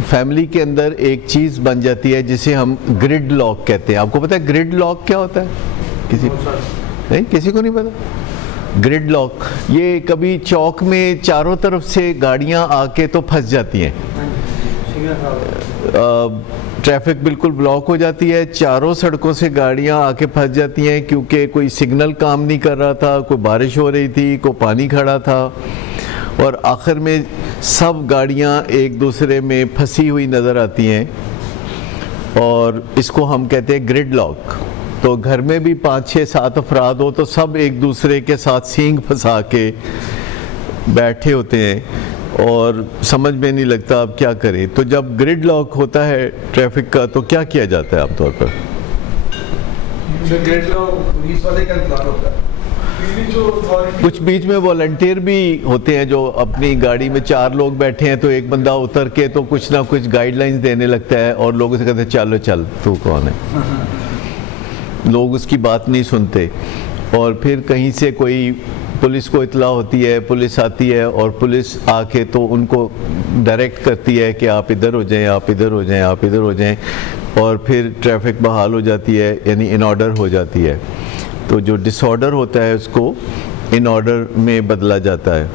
Family के अंदर एक चीज़ बन जाती है जिसे हम ग्रिड लॉक कहते हैं। आपको पता है ग्रिड लॉक क्या होता है? नहीं, किसी को नहीं पता। ग्रिड लॉक, ये कभी चौक में चारों तरफ से गाड़ियां आके तो फंस जाती हैं, ट्रैफिक बिल्कुल ब्लॉक हो जाती है, चारों सड़कों से गाड़ियां आके फंस जाती हैं क्योंकि कोई सिग्नल काम नहीं कर रहा था, कोई बारिश हो रही थी, कोई पानी खड़ा था, और आखिर में सब गाड़ियां एक दूसरे में फंसी हुई नज़र आती हैं, और इसको हम कहते हैं ग्रिड लॉक। तो घर में भी 5, 6, 7 अफराद हो तो सब एक दूसरे के साथ सींग फंसा के बैठे होते हैं और समझ में नहीं लगता अब क्या करें। तो जब ग्रिड लॉक होता है ट्रैफिक का तो क्या किया जाता है आमतौर पर? ग्रिड लॉक पुलिस वाले का इंतजार होता है। कुछ बीच में वॉलंटियर भी होते हैं जो अपनी गाड़ी में 4 लोग बैठे हैं तो एक बंदा उतर के तो कुछ ना कुछ गाइडलाइंस देने लगता है और लोगों से कहते हैं चलो चल, तू कौन है। लोग उसकी बात नहीं सुनते, और फिर कहीं से कोई पुलिस को इतला होती है, पुलिस आती है और पुलिस आके तो उनको डायरेक्ट करती है कि आप इधर हो जाएं, आप इधर हो जाएं, आप इधर हो जाएं, और फिर ट्रैफिक बहाल हो जाती है, यानी इन ऑर्डर हो जाती है। तो जो डिसऑर्डर होता है उसको इन ऑर्डर में बदला जाता है।